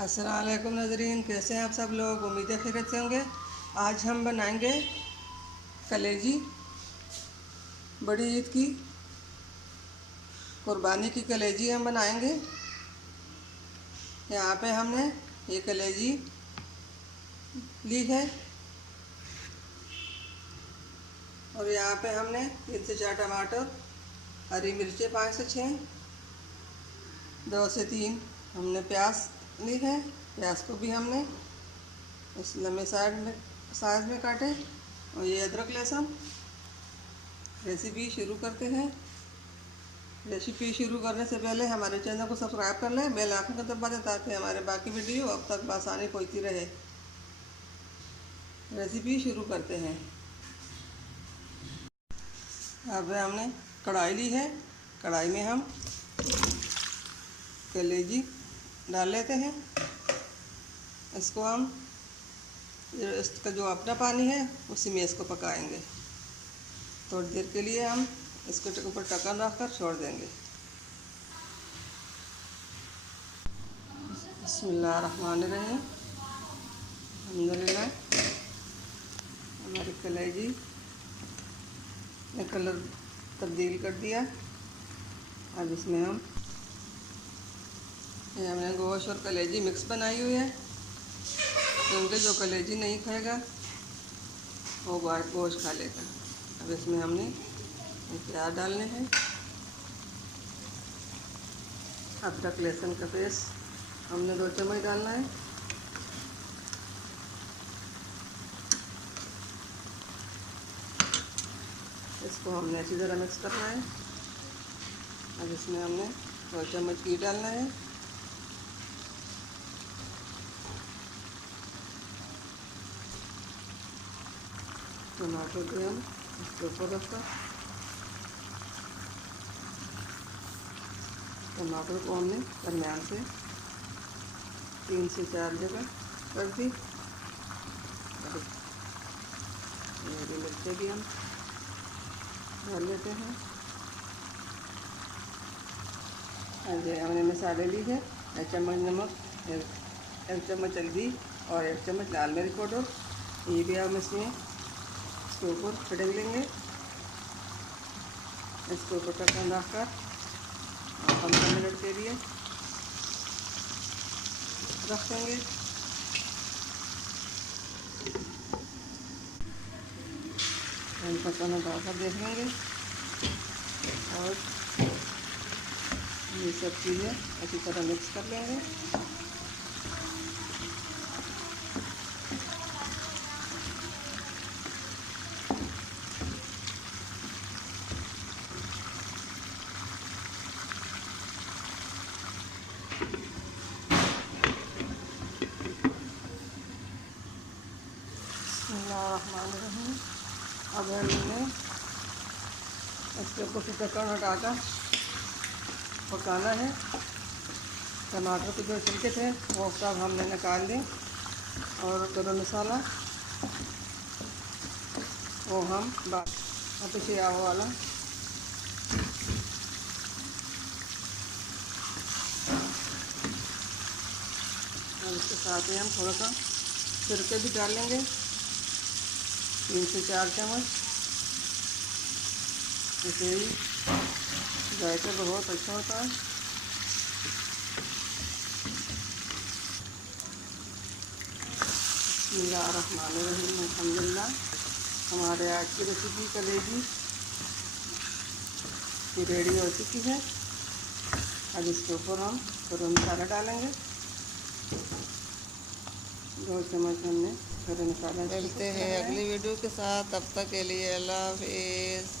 अस्सलाम वालेकुम नाज़रीन, कैसे हैं आप सब लोग। उम्मीद है खैरियत से होंगे। आज हम बनाएंगे कलेजी। बड़ी ईद की कुर्बानी की कलेजी हम बनाएंगे। यहाँ पे हमने ये कलेजी ली है और यहाँ पे हमने 3 से 4 टमाटर, हरी मिर्चें 5 से 6, 2 से 3 हमने प्याज ली है। प्याज को भी हमने इस लंबे साइज में काटे। और ये अदरक लहसुन। रेसिपी शुरू करते हैं। रेसिपी शुरू करने से पहले हमारे चैनल को सब्सक्राइब कर लें, बेल आइकन को दबा दें ताकि हमारे बाकी वीडियो अब तक आसानी पहुंचती रहे। रेसिपी शुरू करते हैं। अब हमने कढ़ाई ली है। कढ़ाई में हम कलेजी डाल लेते हैं। इसको हम इसका जो अपना पानी है उसी में इसको पकाएंगे। थोड़ी देर के लिए हम इसके ऊपर ढक्कन रख कर छोड़ देंगे। बिस्मिल्लाहिर्रहमानिर्रहीम। अल्हम्दुलिल्लाह। हमारी कलेजी ने कलर तब्दील कर दिया। अब इसमें हमने गोश्त और कलेजी मिक्स बनाई हुई है, क्योंकि जो कलेजी नहीं खाएगा वो गोश्त खा लेगा। अब इसमें हमने प्याज डालने हैं। अदरक लहसुन का पेस्ट हमने 2 चम्मच डालना है। इसको हमने अच्छी तरह मिक्स करना है। अब इसमें हमने 2 चम्मच घी डालना है। टमाटर को हम इसके ऊपर रखकर टमाटर को हमने दरमियान से 3 से 4 जगह कर दी। हरी मिर्चें भी हम डाल लेते हैं। हमने मसाले ली है 1 चम्मच नमक, 1 चम्मच हल्दी और 1 चम्मच लाल मिर्च पाउडर। ये भी हम इसमें इसके ऊपर छिड़क लेंगे। इसके ऊपर ढक्कन रखकर 15 मिनट के लिए रख देंगे। हम ढक्कन उठाकर देख लेंगे और ये सब चीज़ें अच्छी तरह मिक्स कर लेंगे। अब हमने इसके ऊपर से ढक्कन हटाकर पकाना है। टमाटर के जो छिलके थे वो सब हमने निकाल ली और गरम मसाला वो हम पिछिया वाला और इसके साथ ही हम थोड़ा सा सिरके भी डाल लेंगे, 3 से 4 चम्मच। इसे ही जायका बहुत अच्छा होता है। बिस्मिल्लाहिर्रहमानिर्रहीम। अल्हम्दुलिल्लाह। हमारे आज की रेसिपी कलेजी की रेडी हो चुकी है। अब इसके ऊपर हम गरम मसाला डालेंगे। 2 चम्मच हमने गरम मसाला। मिलते हैं अगली वीडियो के साथ, तब तक के लिए अल्लाह हाफिज़।